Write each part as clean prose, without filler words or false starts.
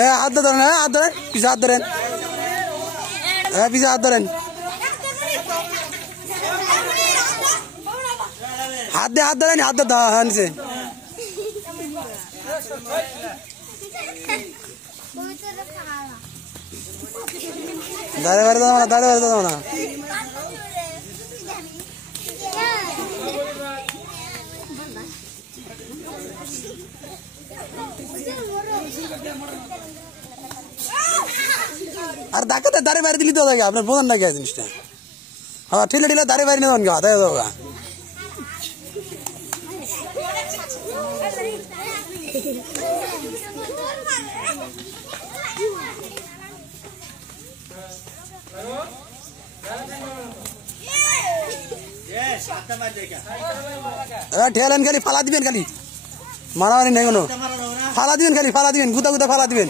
এ হাত ধরেন, হাত ধরেন, পিছে হাত ধরেন, পিছে হাত ধরেন, হাত দিয়ে হাত ধরেন, হাত ধরে নিচে দাঁড়িয়ে বাড়ি দাও না, দাঁড়িয়ে বাড়ি দাও না। আর ডাকাতে দাঁড়িয়ে বাড়ি দিলি তো থাকে আপনার বোঝান না গিয়ে জিনিসটা। হ্যাঁ ঠিলে ঠিলে দাঁড়িয়ে বাড়ি নেবেন গা তাই দাও। ঠেলেন খালি ফালা দিবেন, খালি মারামারি নেই কোনো, ফালা দিবেন, খালি ফালা দিবেন, গুতা গুতা ফালা দিবেন,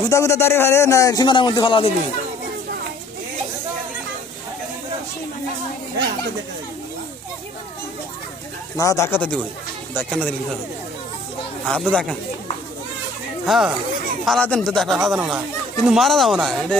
গুতা গুতা দাঁড়িয়ে ভাই না সীমানার মধ্যে ফালা দিবেন। না ধাক্কাতে দিব, ধাক্কা না দিলে হাত ধাক্কা, হ্যাঁ ফালা দেন তো, দেখা ফালা না কিন্তু মারা যাবো না, এটা